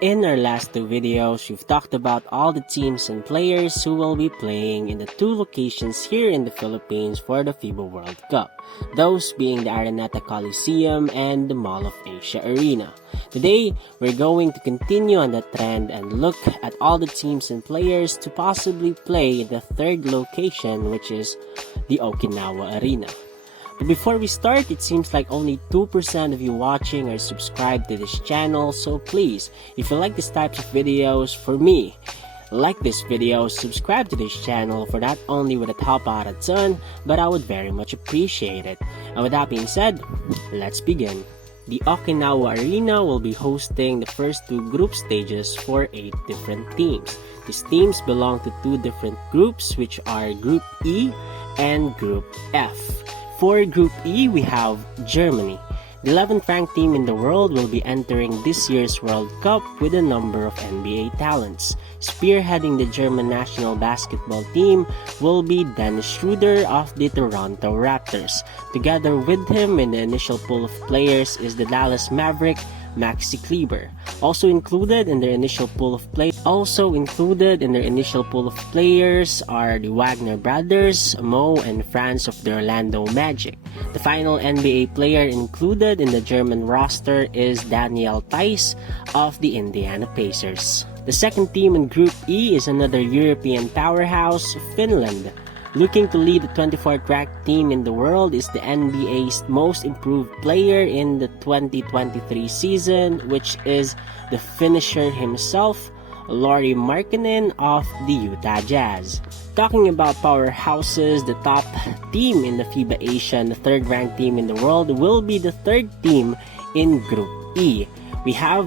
In our last two videos, we've talked about all the teams and players who will be playing in the two locations here in the Philippines for the FIBA World Cup, those being the Araneta Coliseum and the Mall of Asia Arena. Today, we're going to continue on that trend and look at all the teams and players to possibly play in the third location, which is the Okinawa Arena. But before we start, it seems like only 2% of you watching are subscribed to this channel, so please, if you like these types of videos, for me, like this video, subscribe to this channel, for not only would it help out a ton, but I would very much appreciate it. And with that being said, let's begin. The Okinawa Arena will be hosting the first two group stages for 8 different teams. These teams belong to two different groups, which are Group E and Group F. For Group E, we have Germany. The 11th ranked team in the world will be entering this year's World Cup with a number of NBA talents. Spearheading the German national basketball team will be Dennis Schroeder of the Toronto Raptors. Together with him in the initial pool of players is the Dallas Maverick, Maxi Kleber. Also included in their initial pool of players are the Wagner brothers, Mo and Franz of the Orlando Magic. The final NBA player included in the German roster is Daniel Theis of the Indiana Pacers. The second team in Group E is another European powerhouse, Finland. Looking to lead the 24th ranked team in the world is the NBA's most improved player in the 2023 season, which is the finisher himself, Lauri Markkanen of the Utah Jazz. Talking about powerhouses, the top team in the FIBA Asia and the third ranked team in the world will be the third team in Group E. We have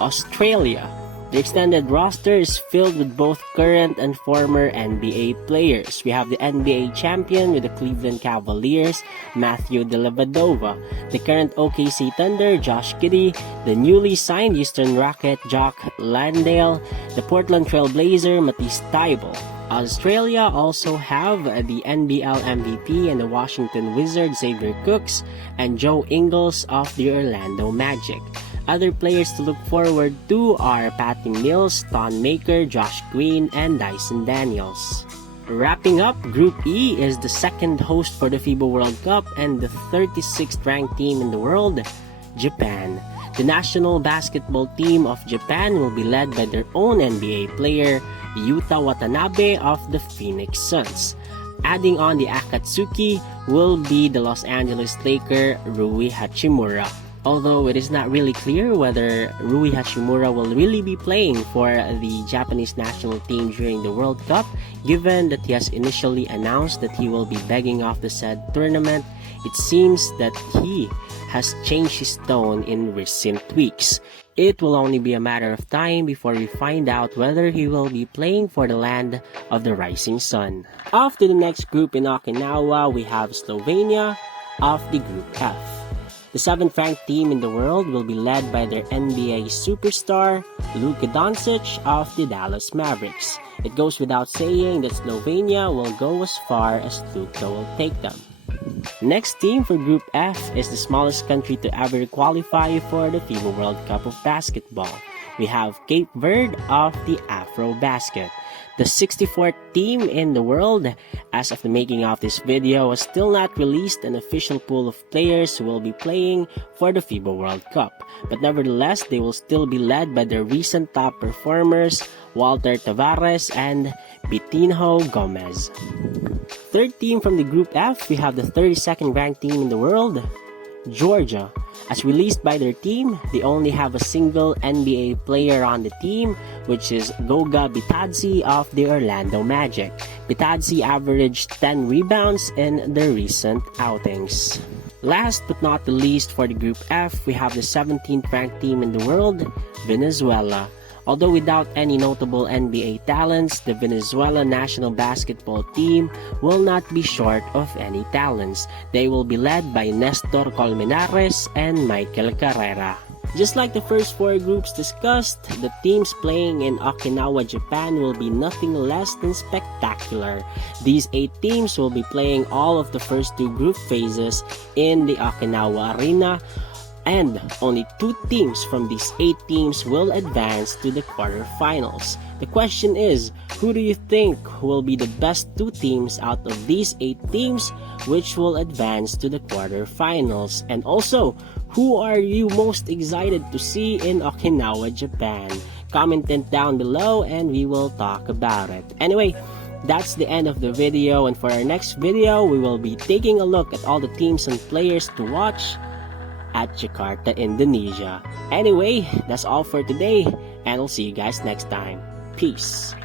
Australia. The extended roster is filled with both current and former NBA players. We have the NBA champion with the Cleveland Cavaliers, Matthew Dellavedova, the current OKC Thunder, Josh Giddey, the newly signed Houston Rocket, Jock Landale, the Portland Trail Blazer, Matisse Thybulle. Australia also have the NBL MVP and the Washington Wizards, Xavier Cooks, and Joe Ingles of the Orlando Magic. Other players to look forward to are Patty Mills, Thon Maker, Josh Green, and Dyson Daniels. Wrapping up, Group E is the second host for the FIBA World Cup and the 36th ranked team in the world, Japan. The national basketball team of Japan will be led by their own NBA player, Yuta Watanabe of the Phoenix Suns. Adding on the Akatsuki will be the Los Angeles Laker, Rui Hachimura. Although it is not really clear whether Rui Hachimura will really be playing for the Japanese national team during the World Cup, given that he has initially announced that he will be begging off the said tournament, it seems that he has changed his tone in recent weeks. It will only be a matter of time before we find out whether he will be playing for the land of the rising sun. Off to the next group in Okinawa, we have Slovenia of the Group F. The 7th ranked team in the world will be led by their NBA superstar, Luka Doncic of the Dallas Mavericks. It goes without saying that Slovenia will go as far as Luka will take them. Next team for Group F is the smallest country to ever qualify for the FIBA World Cup of Basketball. We have Cape Verde of the Afrobasket. The 64th team in the world. As of the making of this video, has still not released an official pool of players who will be playing for the FIBA World Cup. But nevertheless, they will still be led by their recent top performers, Walter Tavares and Bitinho Gomez. Third team from the Group F, we have the 32nd ranked team in the world, Georgia. As released by their team, they only have a single NBA player on the team, which is Goga Bitadze of the Orlando Magic. Bitadze averaged 10 rebounds in their recent outings. Last but not the least for the Group F, we have the 17th ranked team in the world, Venezuela. Although without any notable NBA talents, the Venezuela national basketball team will not be short of any talents. They will be led by Nestor Colmenares and Michael Carrera. Just like the first 4 groups discussed, the teams playing in Okinawa, Japan will be nothing less than spectacular. These 8 teams will be playing all of the first 2 group phases in the Okinawa Arena, And only 2 teams from these 8 teams will advance to the quarterfinals. The question is, who do you think will be the best 2 teams out of these 8 teams which will advance to the quarterfinals? And also, who are you most excited to see in Okinawa, Japan? Comment it down below and we will talk about it. Anyway, that's the end of the video, and for our next video, we will be taking a look at all the teams and players to watch at Jakarta, Indonesia. Anyway, that's all for today, and I'll see you guys next time. Peace.